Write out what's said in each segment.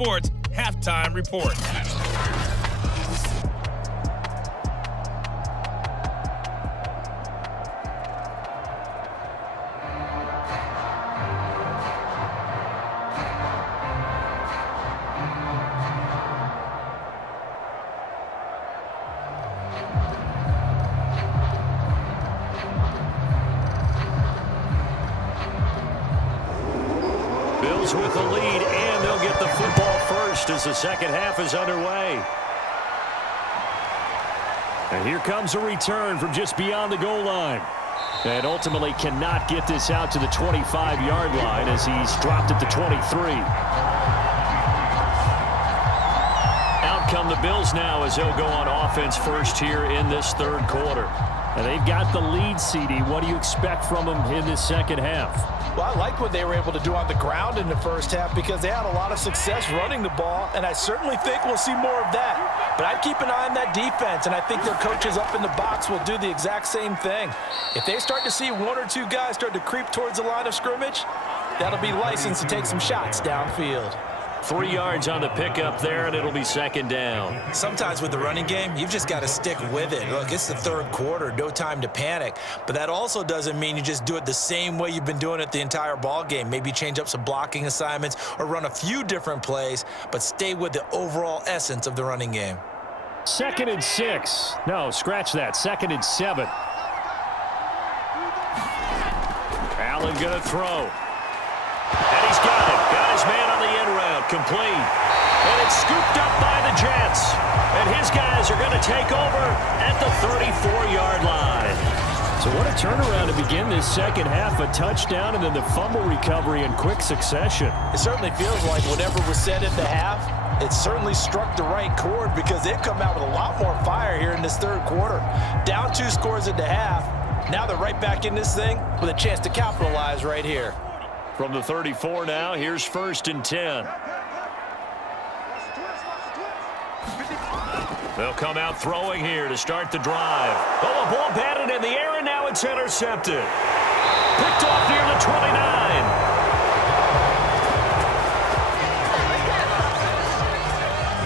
Sports Halftime Report. Bills with the lead, and they'll get the football first as the second half is underway. And here comes a return from just beyond the goal line. And ultimately cannot get this out to the 25-yard line as he's dropped at the 23. Out come the Bills now as they'll go on offense first here in this third quarter. And they've got the lead, CD. What do you expect from them in this second half? Well, I like what they were able to do on the ground in the first half because they had a lot of success running the ball, and I certainly think we'll see more of that. But I'd keep an eye on that defense, and I think their coaches up in the box will do the exact same thing. If they start to see one or two guys start to creep towards the line of scrimmage, that'll be licensed to take some shots downfield. 3 yards on the pickup there, and it'll be second down. Sometimes with the running game, you've just got to stick with it. Look, it's the third quarter, no time to panic. But that also doesn't mean you just do it the same way you've been doing it the entire ball game. Maybe change up some blocking assignments or run a few different plays, but stay with the overall essence of the running game. 2nd and 6. No, scratch that. 2nd and 7. Allen going to throw. And he's got it. Got his man on the end route. Complete. And it's scooped up by the Jets. And his guys are going to take over at the 34-yard line. So what a turnaround to begin this second half. A touchdown and then the fumble recovery in quick succession. It certainly feels like whatever was said at the half, it certainly struck the right chord because they've come out with a lot more fire here in this third quarter. Down 2 scores at the half. Now they're right back in this thing with a chance to capitalize right here. From the 34 now, here's 1st and 10. They'll come out throwing here to start the drive. Oh, a ball batted in the air, and now it's intercepted. Picked off near the 29.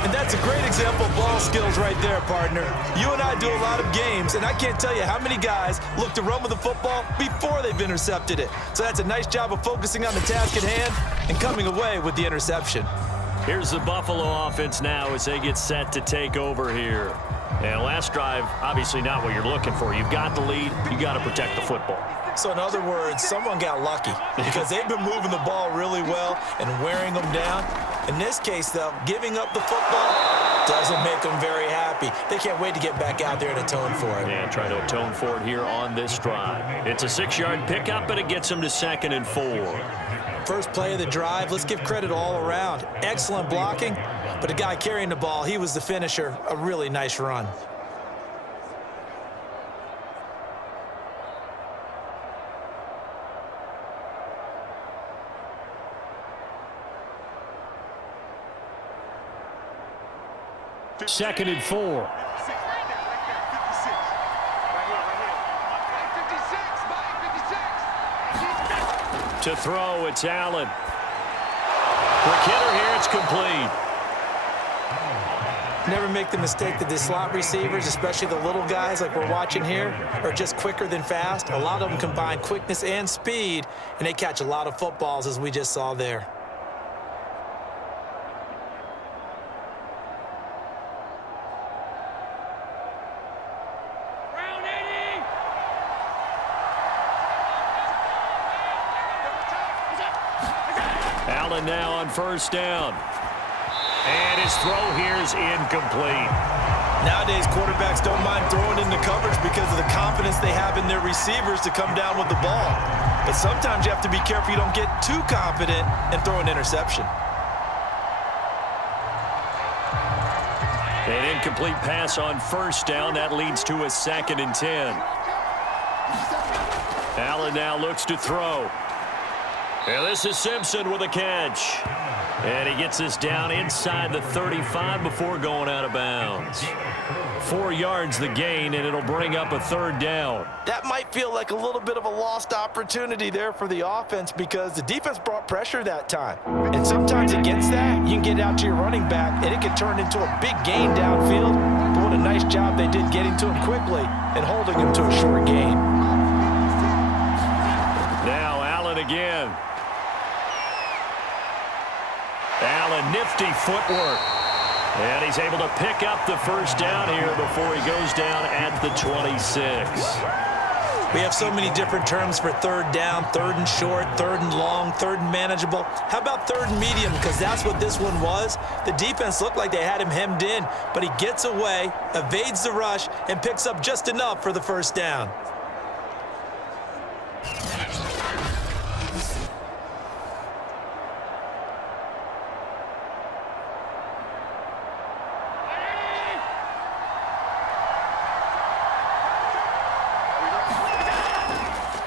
And that's a great example of ball skills right there, partner. You and I do a lot of games, and I can't tell you how many guys look to run with the football before they've intercepted it. So that's a nice job of focusing on the task at hand and coming away with the interception. Here's the Buffalo offense now as they get set to take over here. And last drive, obviously not what you're looking for. You've got the lead. You got to protect the football. So in other words, someone got lucky because they've been moving the ball really well and wearing them down. In this case, though, giving up the football doesn't make them very happy. They can't wait to get back out there and atone for it. Yeah, try to atone for it here on this drive. It's a 6-yard pickup, but it gets them to 2nd and 4. First play of the drive, let's give credit all around. Excellent blocking, but the guy carrying the ball, he was the finisher. A really nice run. Second and 4. To throw, it's Allen. For Kidder here, it's complete. Never make the mistake that the slot receivers, especially the little guys like we're watching here, are just quicker than fast. A lot of them combine quickness and speed, and they catch a lot of footballs, as we just saw there. Allen now on 1st down. And his throw here is incomplete. Nowadays, quarterbacks don't mind throwing into coverage because of the confidence they have in their receivers to come down with the ball. But sometimes you have to be careful you don't get too confident and throw an interception. An incomplete pass on 1st down. That leads to a 2nd and 10. Allen now looks to throw. And this is Simpson with a catch. And he gets us down inside the 35 before going out of bounds. 4 yards the gain, and it'll bring up a third down. That might feel like a little bit of a lost opportunity there for the offense because the defense brought pressure that time. And sometimes against that, you can get out to your running back, and it can turn into a big gain downfield. But what a nice job they did getting to him quickly and holding him to a short gain. Now Allen again. Allen, nifty footwork. And he's able to pick up the first down here before he goes down at the 26. We have so many different terms for third down, third and short, third and long, third and manageable. How about third and medium? Because that's what this one was. The defense looked like they had him hemmed in, but he gets away, evades the rush, and picks up just enough for the first down.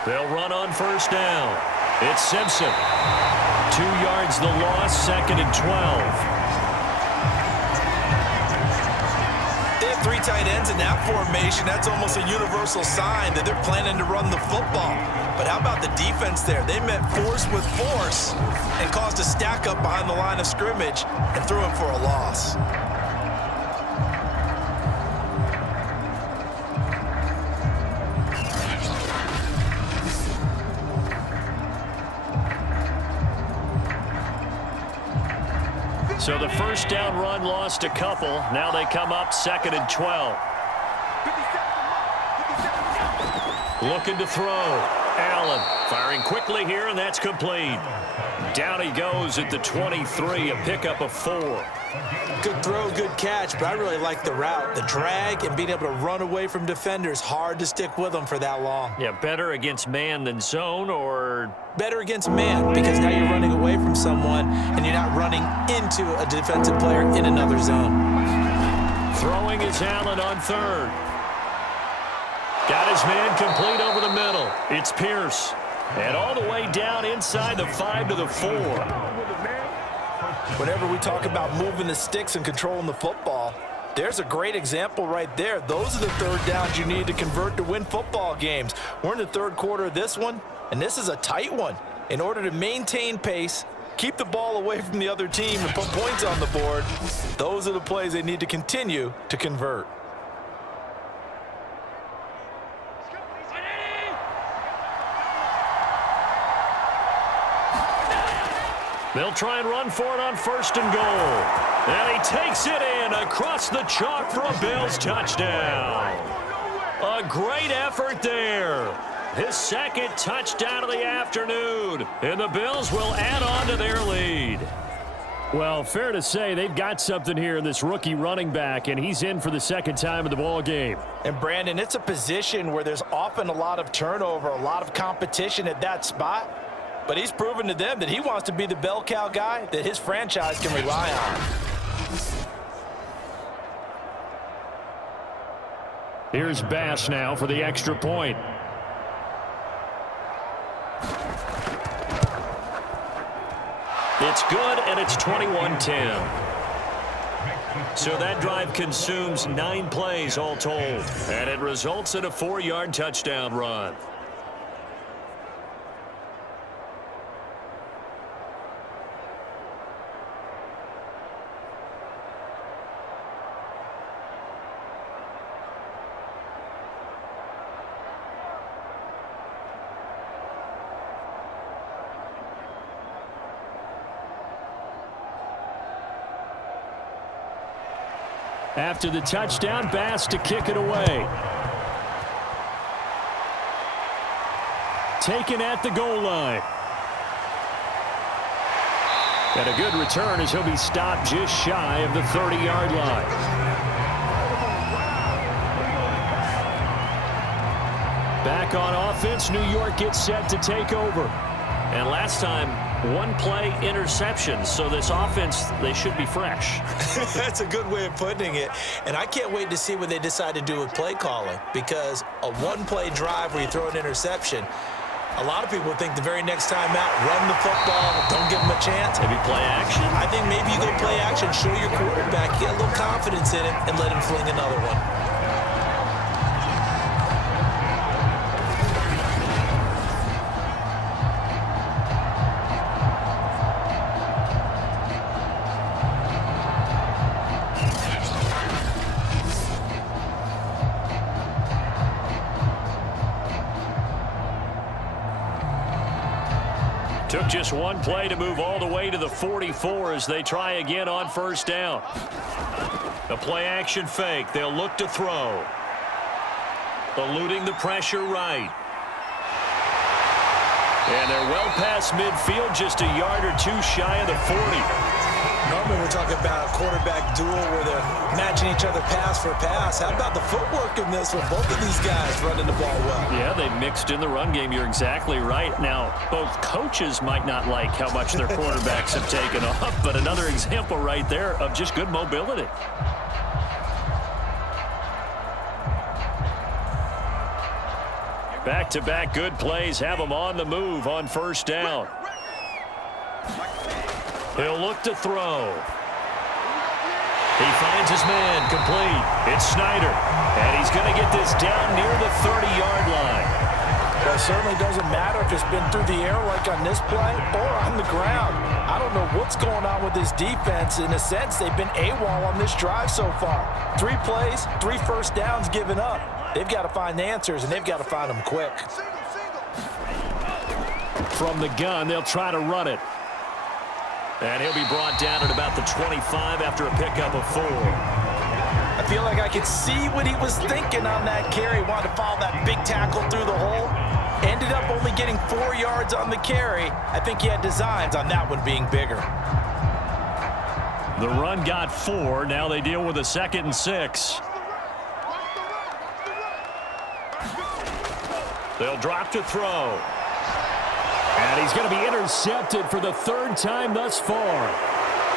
They'll run on first down. It's Simpson. 2 yards the loss, 2nd and 12. They have 3 tight ends in that formation. That's almost a universal sign that they're planning to run the football. But how about the defense there? They met force with force and caused a stack up behind the line of scrimmage and threw him for a loss. So the first down run lost a couple. Now they come up 2nd and 12. Looking to throw. Allen firing quickly here, and that's complete. Down he goes at the 23, a pickup of 4. Good throw, good catch, but I really like the route. The drag and being able to run away from defenders. Hard to stick with them for that long. Yeah, better against man than zone, or? Better against man, because now you're running away from someone and you're not running into a defensive player in another zone. Throwing is Allen on third. Got his man complete over the middle. It's Pierce. And all the way down inside the 5 to the 4. Whenever we talk about moving the sticks and controlling the football, there's a great example right there. Those are the third downs you need to convert to win football games. We're in the third quarter of this one, and this is a tight one. In order to maintain pace, keep the ball away from the other team, and put points on the board, those are the plays they need to continue to convert. They'll try and run for it on 1st and goal. And he takes it in across the chalk for a Bills touchdown. A great effort there. His 2nd touchdown of the afternoon. And the Bills will add on to their lead. Well, fair to say they've got something here in this rookie running back, and he's in for the 2nd time of the ball game. And, Brandon, it's a position where there's often a lot of turnover, a lot of competition at that spot. But he's proven to them that he wants to be the bell cow guy that his franchise can rely on. Here's Bass now for the extra point. It's good, and it's 21-10. So that drive consumes 9 plays all told. And it results in a 4-yard touchdown run. After the touchdown, Bass to kick it away. Taken at the goal line. And a good return as he'll be stopped just shy of the 30-yard line. Back on offense, New York gets set to take over. And last time, 1-play interception, so this offense, they should be fresh. That's a good way of putting it. And I can't wait to see what they decide to do with play calling, because a 1-play drive where you throw an interception, A lot of people think the very next time out, run the football, don't give them a chance. Maybe play action. I think maybe you go play action, show your quarterback, get a little confidence in him, and let him fling another one. Took just one play to move all the way to the 44 as they try again on first down. A play-action fake. They'll look to throw. Eluding the pressure right. And they're well past midfield, just a yard or two shy of the 40. Normally we're talking about a quarterback duel where they're matching each other pass for pass. How about the footwork in this with both of these guys running the ball well? Yeah, they mixed in the run game. You're exactly right. Now, both coaches might not like how much their quarterbacks have taken off, but another example right there of just good mobility. Back-to-back good plays have them on the move on first down. He'll look to throw. He finds his man complete. It's Snyder. And he's going to get this down near the 30-yard line. Well, it certainly doesn't matter if it's been through the air like on this play or on the ground. I don't know what's going on with this defense. In a sense, they've been AWOL on this drive so far. 3 plays, 3 first downs given up. They've got to find the answers, and they've got to find them quick. From the gun, they'll try to run it. And he'll be brought down at about the 25 after a pickup of 4. I feel like I could see what he was thinking on that carry. Wanted to follow that big tackle through the hole. Ended up only getting 4 yards on the carry. I think he had designs on that one being bigger. The run got 4. Now they deal with a 2nd and 6. They'll drop to throw. And he's going to be intercepted for the 3rd time thus far.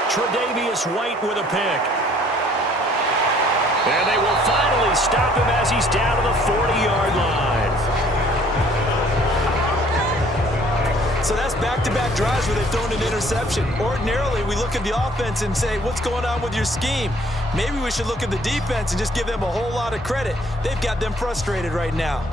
Tre'Davious White with a pick. And they will finally stop him as he's down to the 40-yard line. So that's back-to-back drives where they've thrown an interception. Ordinarily, we look at the offense and say, what's going on with your scheme? Maybe we should look at the defense and just give them a whole lot of credit. They've got them frustrated right now.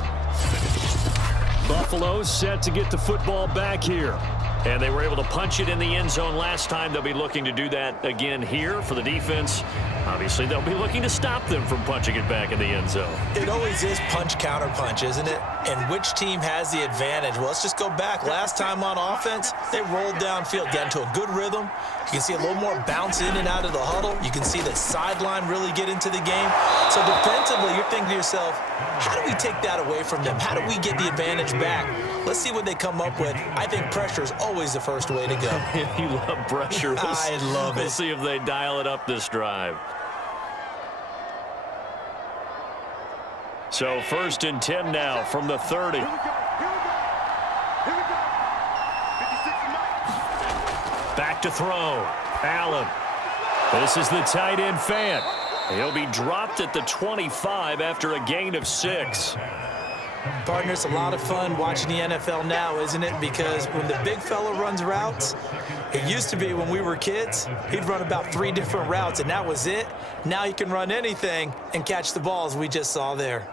Buffalo's set to get the football back here. And they were able to punch it in the end zone last time. They'll be looking to do that again here for the defense. Obviously, they'll be looking to stop them from punching it back in the end zone. It always is punch-counter-punch, isn't it? And which team has the advantage? Well, let's just go back. Last time on offense, they rolled downfield, got into a good rhythm. You can see a little more bounce in and out of the huddle. You can see the sideline really get into the game. So defensively, you're thinking to yourself, how do we take that away from them? How do we get the advantage back? Let's see what they come up with. I think pressure is always the first way to go. You love pressure. I love it. We'll see if they dial it up this drive. So 1st and 10 now from the 30. Back to throw. Allen. This is the tight end Fant. He'll be dropped at the 25 after a gain of 6. Partner, it's a lot of fun watching the NFL now, isn't it? Because when the big fella runs routes, it used to be when we were kids, he'd run about 3 different routes, and that was it. Now he can run anything and catch the balls we just saw there.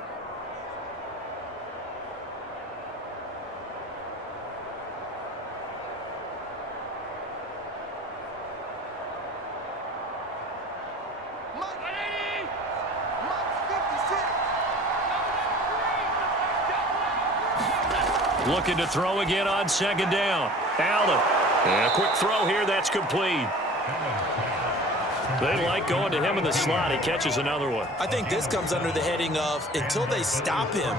Looking to throw again on 2nd down. Allen. And a quick throw here. That's complete. They like going to him in the slot. He catches another one. I think this comes under the heading of until they stop him,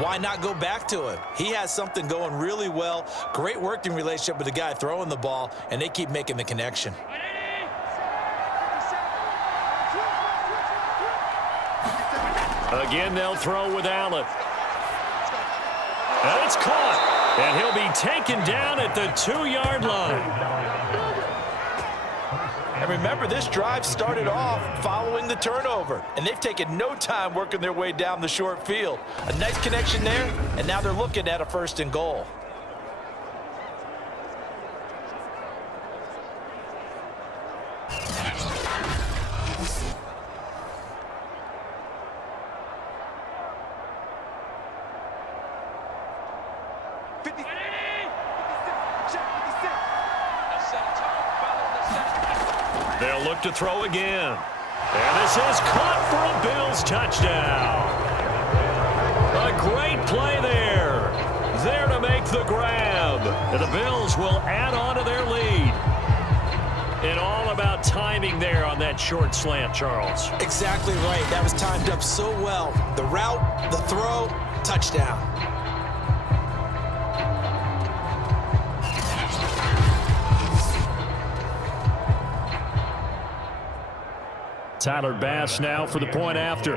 why not go back to him? He has something going really well. Great working relationship with the guy throwing the ball, and they keep making the connection. Again, they'll throw with Allen. And it's caught. And he'll be taken down at the 2-yard line. And remember, this drive started off following the turnover, and they've taken no time working their way down the short field. A nice connection there, and now they're looking at a 1st and goal. They'll look to throw again. And this is caught for a Bills touchdown. A great play there. There to make the grab. And the Bills will add on to their lead. And all about timing there on that short slant, Charles. Exactly right. That was timed up so well. The route, the throw, touchdown. Tyler Bass now for the point after.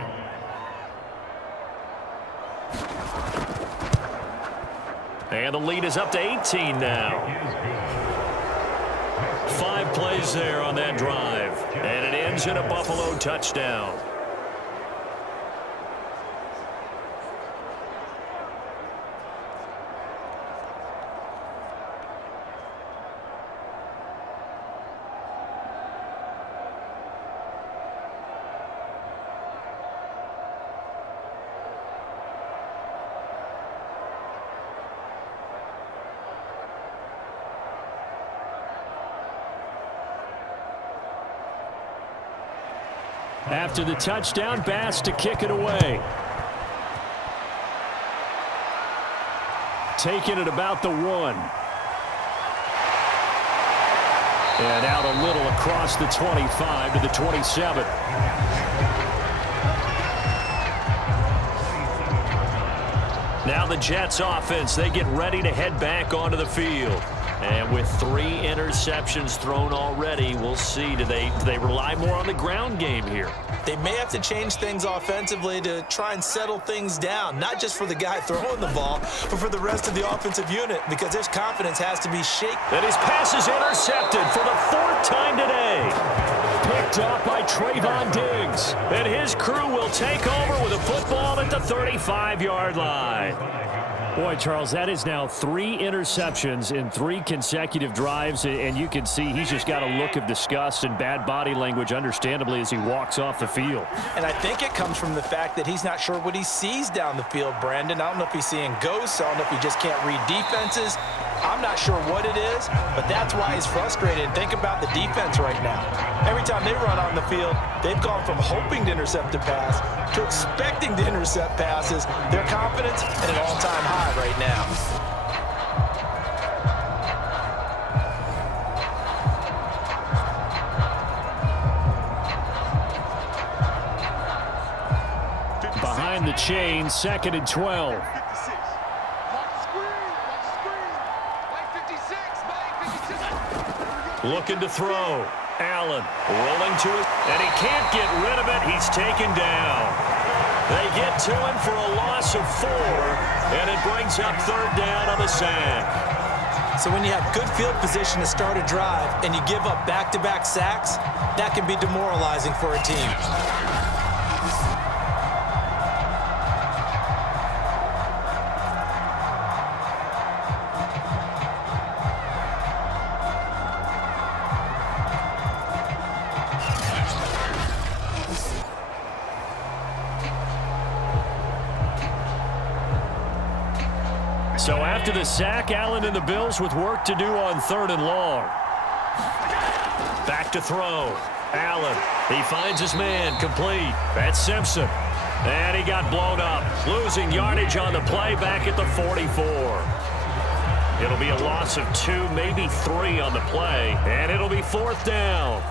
And the lead is up to 18 now. 5 plays there on that drive. And it ends in a Buffalo touchdown. After the touchdown, Bass to kick it away. Taking it about the 1. And out a little across the 25 to the 27. Now the Jets offense, they get ready to head back onto the field. And with 3 interceptions thrown already, we'll see. Do they rely more on the ground game here? They may have to change things offensively to try and settle things down, not just for the guy throwing the ball, but for the rest of the offensive unit, because their confidence has to be shaken. And his pass is intercepted for the 4th time today. Picked off by Trayvon Diggs. And his crew will take over with a football at the 35-yard line. Boy, Charles, that is now 3 interceptions in 3 consecutive drives, and you can see he's just got a look of disgust and bad body language, understandably, as he walks off the field. And I think it comes from the fact that he's not sure what he sees down the field, Brandon. I don't know if he's seeing ghosts. I don't know if he just can't read defenses. I'm not sure what it is, but that's why he's frustrated. Think about the defense right now. Every time they run on the field, they've gone from hoping to intercept a pass to expecting to intercept passes. Their confidence at an all-time high right now. Behind the chain, 2nd and 12. Looking to throw. Allen rolling to it, and he can't get rid of it. He's taken down. They get to him for a loss of 4, and it brings up 3rd down on the sack. So when you have good field position to start a drive and you give up back-to-back sacks, that can be demoralizing for a team. So after the sack, Allen and the Bills with work to do on 3rd and long. Back to throw. Allen, he finds his man, complete. That's Simpson. And he got blown up, losing yardage on the play back at the 44. It'll be a loss of 2, maybe 3 on the play, and it'll be 4th down.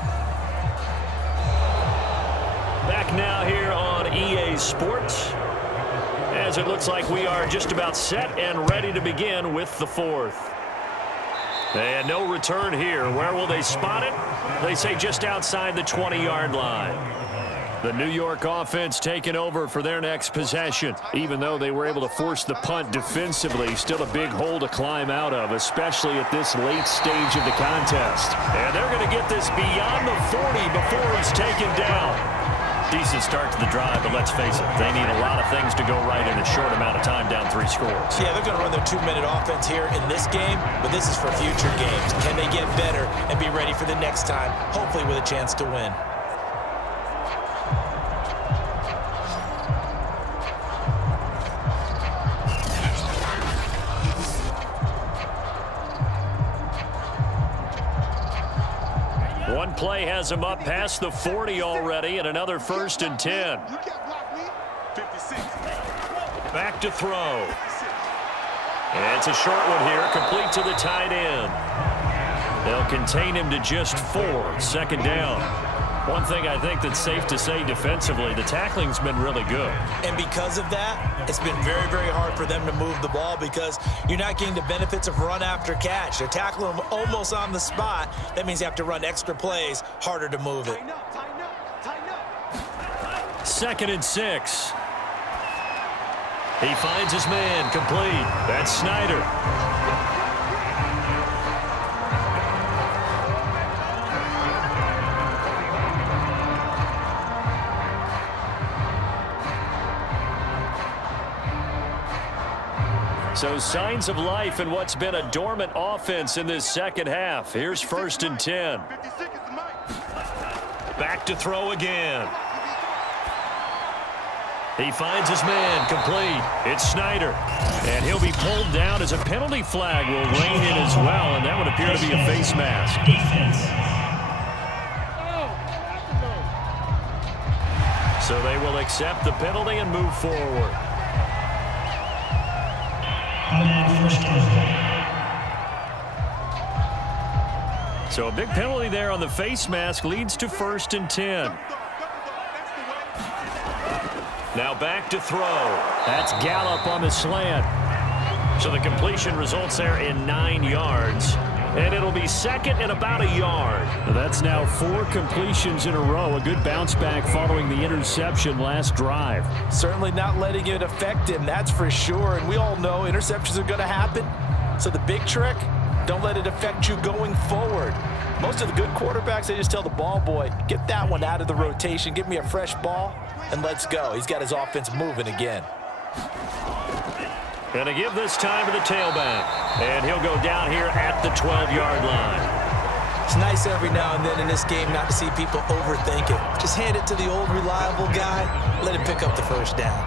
Back now here on EA Sports, as it looks like we are just about set and ready to begin with the 4th. And no return here. Where will they spot it? They say just outside the 20-yard line. The New York offense taking over for their next possession. Even though they were able to force the punt defensively, still a big hole to climb out of, especially at this late stage of the contest. And they're going to get this beyond the 40 before he's taken down. Decent start to the drive, but let's face it, they need a lot of things to go right in a short amount of time, down 3 scores. Yeah, they're going to run their 2-minute offense here in this game, but this is for future games. Can they get better and be ready for the next time, hopefully with a chance to win? One play has him up past the 40 already, and another 1st and 10. Back to throw. And it's a short one here, complete to the tight end. They'll contain him to just 4, 2nd down. One thing I think that's safe to say defensively, the tackling's been really good. And because of that, it's been very, very hard for them to move the ball because you're not getting the benefits of run after catch. They're tackling them almost on the spot. That means you have to run extra plays, harder to move it. 2nd and 6. He finds his man, complete. That's Snyder. So signs of life in what's been a dormant offense in this second half. Here's 1st and 10. Back to throw again. He finds his man, complete. It's Snyder. And he'll be pulled down as a penalty flag will rein in as well, and that would appear to be a face mask. So they will accept the penalty and move forward. So a big penalty there on the face mask leads to 1st and 10. Now back to throw. That's Gallup on the slant. So the completion results there in 9 yards. And it'll be 2nd and about a yard. That's now 4 completions in a row. A good bounce back following the interception last drive. Certainly not letting it affect him, that's for sure. And we all know interceptions are going to happen. So the big trick, don't let it affect you going forward. Most of the good quarterbacks, they just tell the ball boy, get that one out of the rotation, give me a fresh ball, and let's go. He's got his offense moving again. Gonna give this time to the tailback. And he'll go down here at the 12-yard line. It's nice every now and then in this game not to see people overthink it. Just hand it to the old reliable guy, let him pick up the 1st down.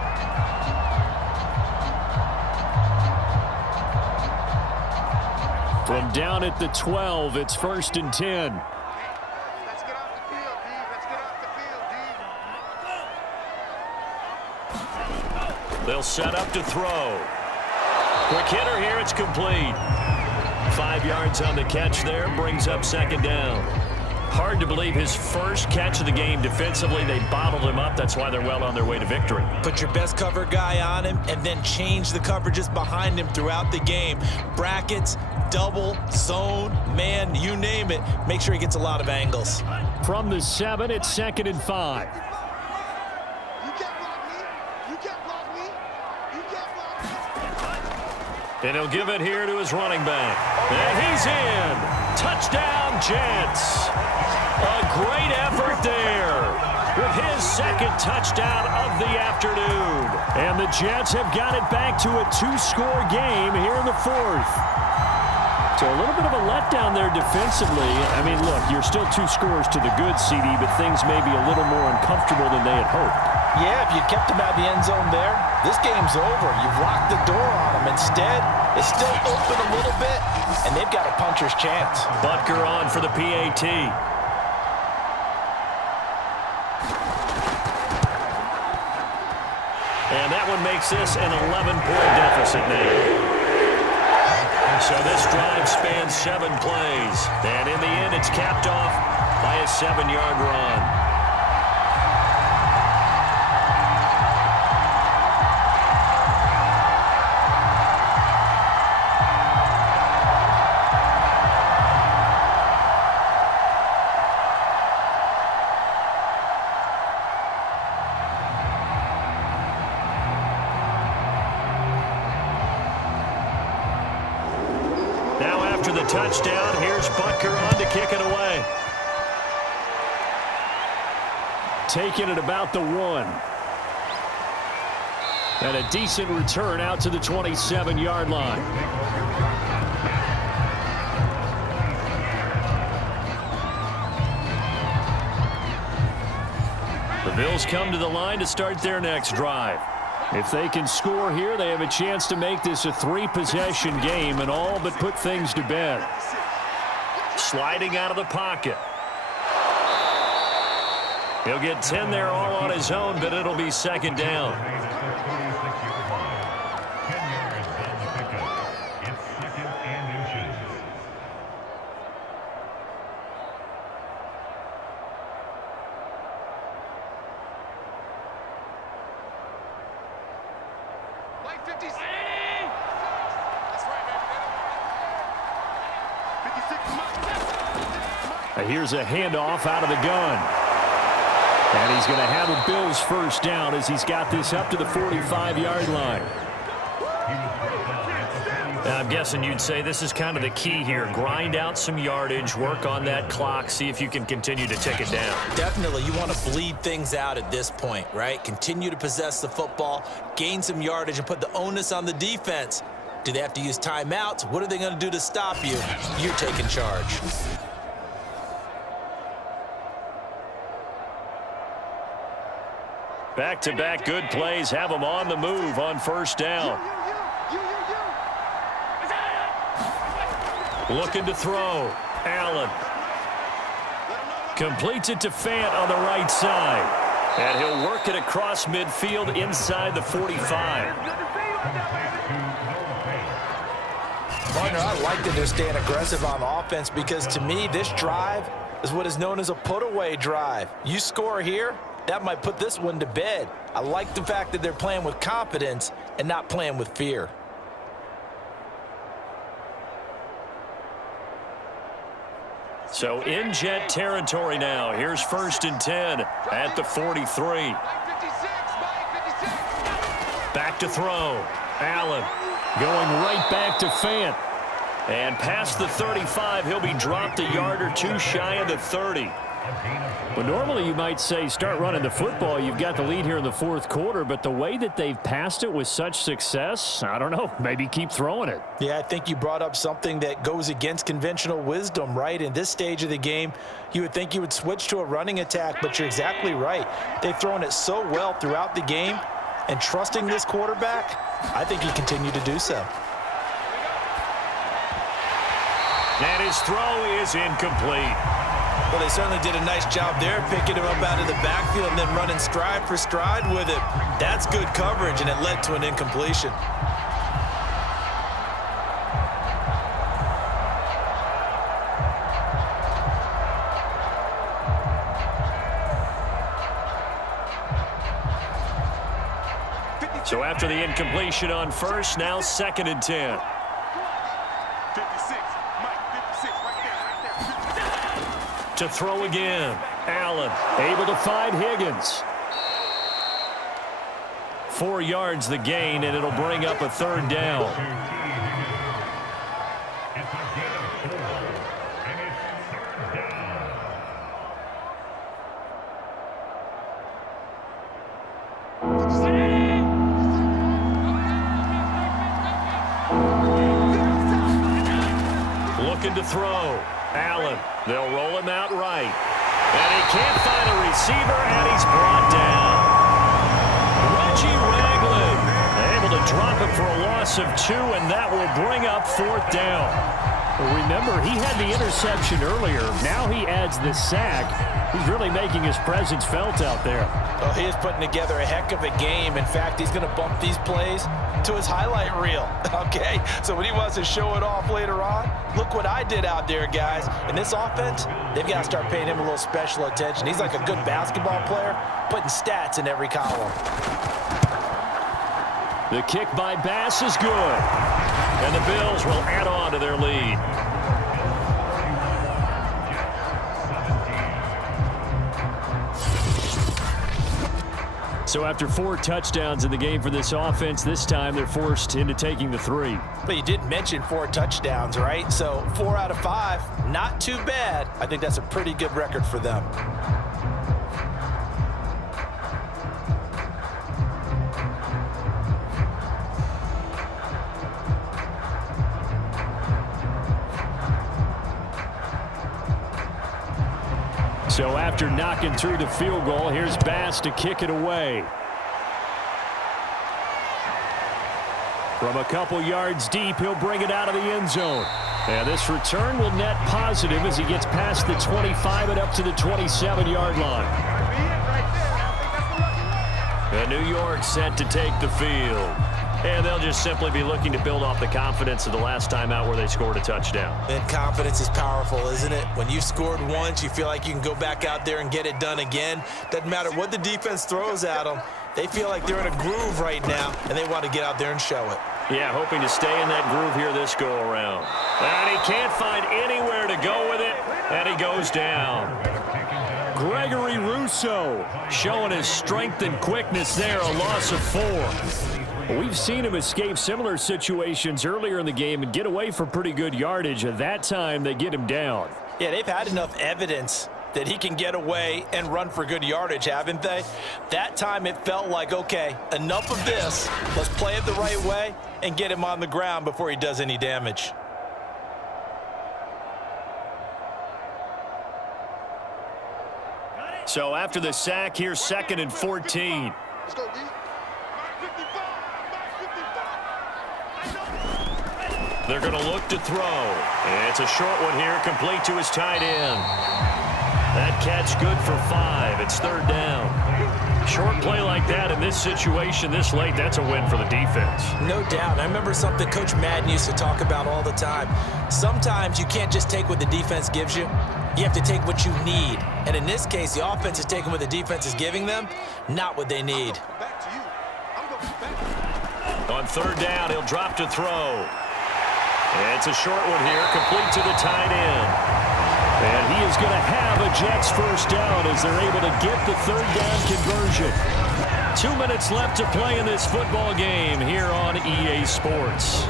From down at the 12, it's 1st and 10. Let's get off the field, D. Let's get off the field, D. They'll set up to throw. Quick hitter here, it's complete. 5 yards on the catch there, brings up 2nd down. Hard to believe his first catch of the game defensively. They bottled him up. That's why they're well on their way to victory. Put your best cover guy on him and then change the coverages behind him throughout the game. Brackets, double, zone, man, you name it. Make sure he gets a lot of angles. From the 7, it's 2nd and 5. And he'll give it here to his running back. And he's in. Touchdown, Jets. A great effort there with his 2nd touchdown of the afternoon. And the Jets have got it back to a 2-score game here in the 4th. So a little bit of a letdown there defensively. I mean, look, you're still 2 scores to the good, CD, but things may be a little more uncomfortable than they had hoped. Yeah, if you kept him out of the end zone there, this game's over. You've locked the door on him. Instead, it's still open a little bit, and they've got a puncher's chance. Butker on for the PAT. And that one makes this an 11-point deficit now. So this drive spans 7 plays. And in the end, it's capped off by a 7-yard run. After the touchdown, here's Butker on to kick it away. Taking it about the 1. And a decent return out to the 27-yard line. The Bills come to the line to start their next drive. If they can score here, they have a chance to make this a 3-possession game and all but put things to bed. Sliding out of the pocket. He'll get 10 there all on his own, but it'll be second down. Here's a handoff out of the gun. And he's going to have a Bills first down as he's got this up to the 45-yard line. I'm guessing you'd say this is kind of the key here. Grind out some yardage, work on that clock, see if you can continue to tick it down. Definitely, you want to bleed things out at this point, right? Continue to possess the football, gain some yardage, and put the onus on the defense. Do they have to use timeouts? What are they going to do to stop you? You're taking charge. Back-to-back good plays have them on the move on first down. Looking to throw. Allen. Completes it to Fant on the right side. And he'll work it across midfield inside the 45. Partner, I like that they're staying aggressive on offense because to me, this drive is what is known as a put-away drive. You score here, that might put this one to bed. I like the fact that they're playing with confidence and not playing with fear. So in Jet territory now. Here's 1st and 10 at the 43. Back to throw. Allen going right back to Fant. And past the 35, he'll be dropped a yard or two shy of the 30. But normally you might say start running the football. You've got the lead here in the fourth quarter, but the way that they've passed it with such success, I don't know, maybe keep throwing it. Yeah, I think you brought up something that goes against conventional wisdom, right? In this stage of the game, you would think you would switch to a running attack, but you're exactly right. They've thrown it so well throughout the game, and trusting this quarterback, I think he continued to do so. And his throw is incomplete. Well, they certainly did a nice job there, picking him up out of the backfield and then running stride for stride with it. That's good coverage, and it led to an incompletion. So after the incompletion on first, now 2nd and 10. 56, Mike, 56, right there. To throw again. Allen Able to find Higgins. 4 yards the gain, and it'll bring up a 3rd down. Looking to throw. Allen. They'll roll him out right. And he can't find a receiver, and he's brought down. Reggie Ragland able to drop it for a loss of 2, and that will bring up 4th down. Well, remember, he had the interception earlier. Now he adds the sack. He's really making his presence felt out there. Well, he is putting together a heck of a game. In fact, he's going to bump these plays to his highlight reel, okay? So when he wants to show it off later on, look what I did out there, guys. In this offense, they've got to start paying him a little special attention. He's like a good basketball player, putting stats in every column. The kick by Bass is good. And the Bills will add on to their lead. So after 4 touchdowns in the game for this offense, this time they're forced into taking the 3. But you did mention 4 touchdowns, right? So 4 out of 5, not too bad. I think that's a pretty good record for them. So after knocking through the field goal, here's Bass to kick it away. From a couple yards deep, he'll bring it out of the end zone. And this return will net positive as he gets past the 25 and up to the 27-yard line. And New York set to take the field. And they'll just simply be looking to build off the confidence of the last time out where they scored a touchdown. And confidence is powerful, isn't it? When you've scored once, you feel like you can go back out there and get it done again. Doesn't matter what the defense throws at them. They feel like they're in a groove right now, and they want to get out there and show it. Yeah, hoping to stay in that groove here this go-around. And he can't find anywhere to go with it, and he goes down. Gregory Rousseau showing his strength and quickness there, a loss of 4. We've seen him escape similar situations earlier in the game and get away for pretty good yardage. At that time, they get him down. Yeah, they've had enough evidence that he can get away and run for good yardage, haven't they? That time it felt like, okay, enough of this. Let's play it the right way and get him on the ground before he does any damage. So after the sack, here's 2nd and 14. Let's go, D. They're going to look to throw. And it's a short one here, complete to his tight end. That catch good for 5. It's 3rd down. Short play like that in this situation this late, that's a win for the defense. No doubt. I remember something Coach Madden used to talk about all the time. Sometimes you can't just take what the defense gives you. You have to take what you need. And in this case, the offense is taking what the defense is giving them, not what they need. Back to you. I'm going to be back. On 3rd down, he'll drop to throw. And it's a short one here, complete to the tight end. And he is going to have a Jets first down as they're able to get the 3rd down conversion. 2 minutes left to play in this football game here on EA Sports.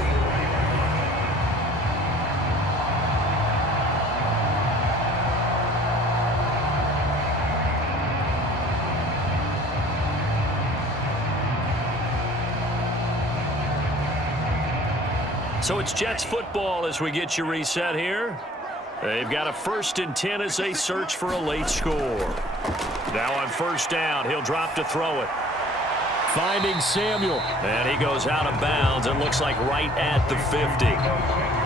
So it's Jets football as we get you reset here. They've got a 1st and 10 as they search for a late score. Now on 1st down, he'll drop to throw it. Finding Samuel. And he goes out of bounds and looks like right at the 50.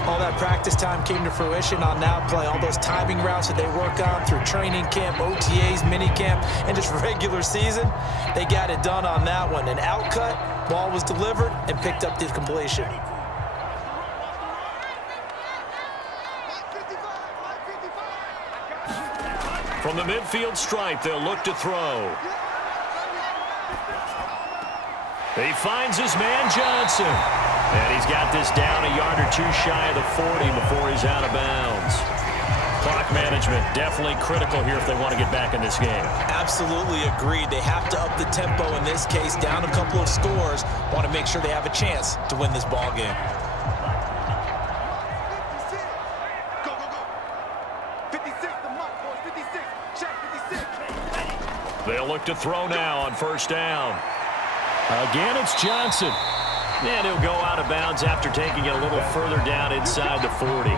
All that practice time came to fruition on that play. All those timing routes that they work on through training camp, OTAs, mini camp, and just regular season, they got it done on that one. An outcut, ball was delivered, and picked up the completion. From the midfield stripe, they'll look to throw. He finds his man Johnson. And he's got this down a yard or 2 shy of the 40 before he's out of bounds. Clock management definitely critical here if they want to get back in this game. Absolutely agreed. They have to up the tempo in this case, down a couple of scores. Want to make sure they have a chance to win this ball game. Go, go, go. 56, the mark, boys. 56. Check 56. They'll look to throw now on 1st down. Again, it's Johnson. And he'll go out of bounds after taking it a little further down inside the 40.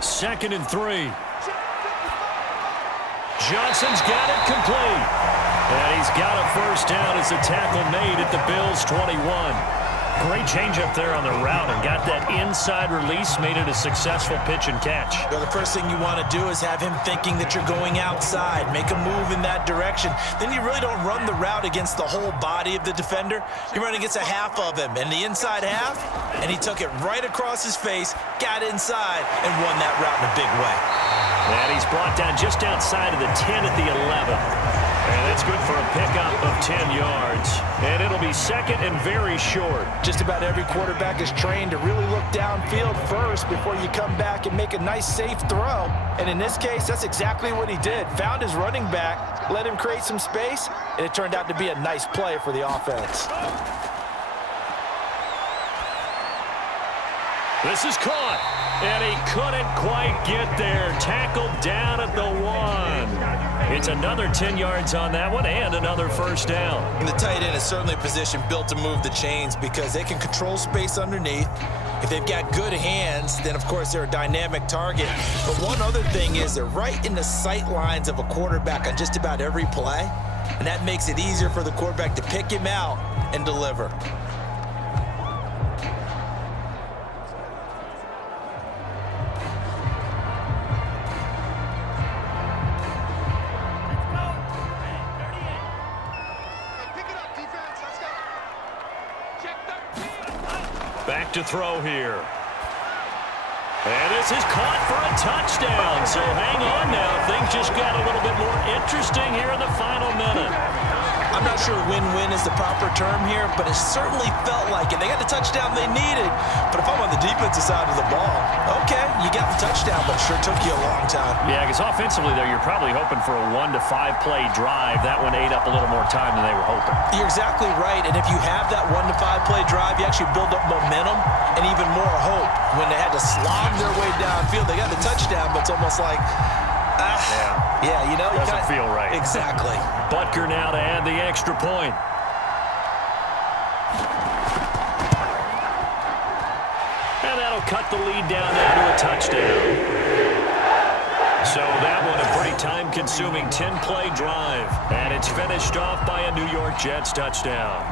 Second and 3. Johnson's got it complete. And he's got a first down as the tackle made at the Bills' 21. Great change up there on the route and got that inside release, made it a successful pitch and catch. Well, the first thing you want to do is have him thinking that you're going outside, make a move in that direction. Then you really don't run the route against the whole body of the defender. You run against a half of him, and the inside half, and he took it right across his face, got inside, and won that route in a big way. And he's brought down just outside of the 10 at the 11. And that's good for a pickup of 10 yards. And it'll be 2nd and very short. Just about every quarterback is trained to really look downfield first before you come back and make a nice, safe throw. And in this case, that's exactly what he did. Found his running back, let him create some space, and it turned out to be a nice play for the offense. This is caught, and he couldn't quite get there. Tackled down at the 1. It's another 10 yards on that one and another first down. And the tight end is certainly a position built to move the chains because they can control space underneath. If they've got good hands, then, of course, they're a dynamic target. But one other thing is they're right in the sight lines of a quarterback on just about every play, and that makes it easier for the quarterback to pick him out and deliver. Back to throw here. And this is caught for a touchdown. So hang on now. Things just got a little bit more interesting here in the final minute. I'm not sure win-win is the proper term here, but it certainly felt like it. They got the touchdown they needed, but if I'm on the defensive side of the ball, okay, you got the touchdown, but it sure took you a long time. Yeah, because offensively there, you're probably hoping for a 1 to 5 play drive. That one ate up a little more time than they were hoping. You're exactly right, and if you have that 1 to 5 play drive, you actually build up momentum and even more hope. When they had to slog their way downfield, they got the touchdown, but it's almost like, yeah, you know, doesn't feel right. Exactly. Butker now to add the extra point. And that'll cut the lead down now to a touchdown. So that one a pretty time-consuming 10-play drive. And it's finished off by a New York Jets touchdown.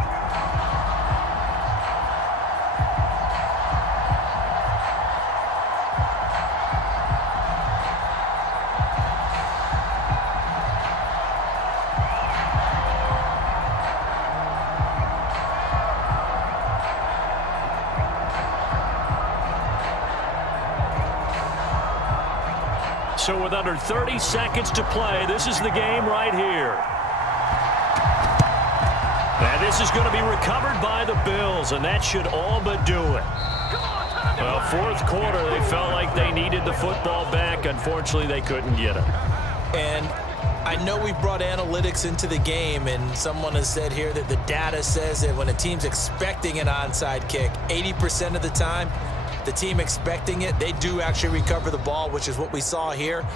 So with under 30 seconds to play, this is the game right here. And this is going to be recovered by the Bills, and that should all but do it. Well, fourth quarter, they felt like they needed the football back. Unfortunately, they couldn't get it. And I know we brought analytics into the game, and someone has said here that the data says that when a team's expecting an onside kick, 80% of the time, the team expecting it, they do actually recover the ball, which is what we saw here.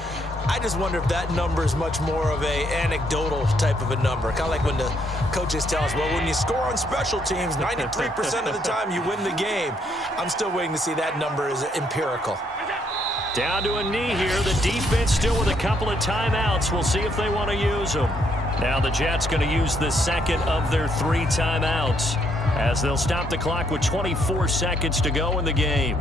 I just wonder if that number is much more of a anecdotal type of a number. Kind of like when the coaches tell us, well, when you score on special teams, 93% of the time you win the game. I'm still waiting to see that number is empirical. Down to a knee here. The defense still with a couple of timeouts. We'll see if they want to use them. Now the Jets going to use the second of their 3 timeouts, as they'll stop the clock with 24 seconds to go in the game.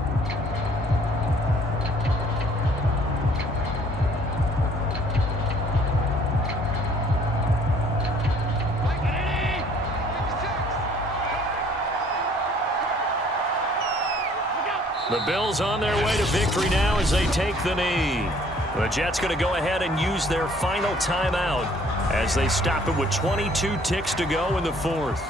The Bills on their way to victory now as they take the knee. The Jets going to go ahead and use their final timeout as they stop it with 22 ticks to go in the fourth.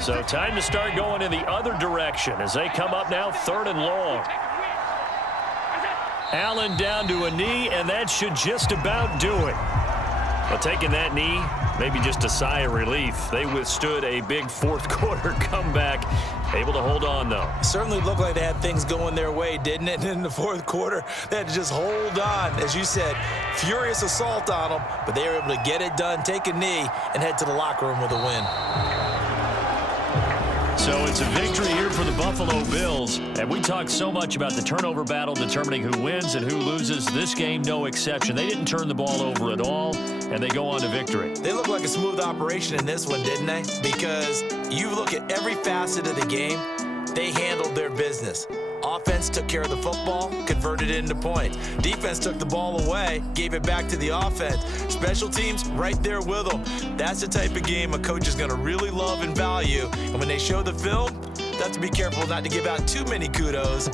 So time to start going in the other direction as they come up now 3rd and long. Allen down to a knee, and that should just about do it. But taking that knee, maybe just a sigh of relief. They withstood a big fourth quarter comeback. Able to hold on, though. Certainly looked like they had things going their way, didn't it? And in the fourth quarter, they had to just hold on. As you said, furious assault on them, but they were able to get it done, take a knee, and head to the locker room with a win. So it's a victory here for the Buffalo Bills. And we talk so much about the turnover battle determining who wins and who loses. This game, no exception. They didn't turn the ball over at all, and they go on to victory. They look like a smooth operation in this one, didn't they? Because you look at every facet of the game, they handled their business. Offense took care of the football, converted it into points. Defense took the ball away, gave it back to the offense. Special teams, right there with them. That's the type of game a coach is going to really love and value. And when they show the film, they have to be careful not to give out too many kudos.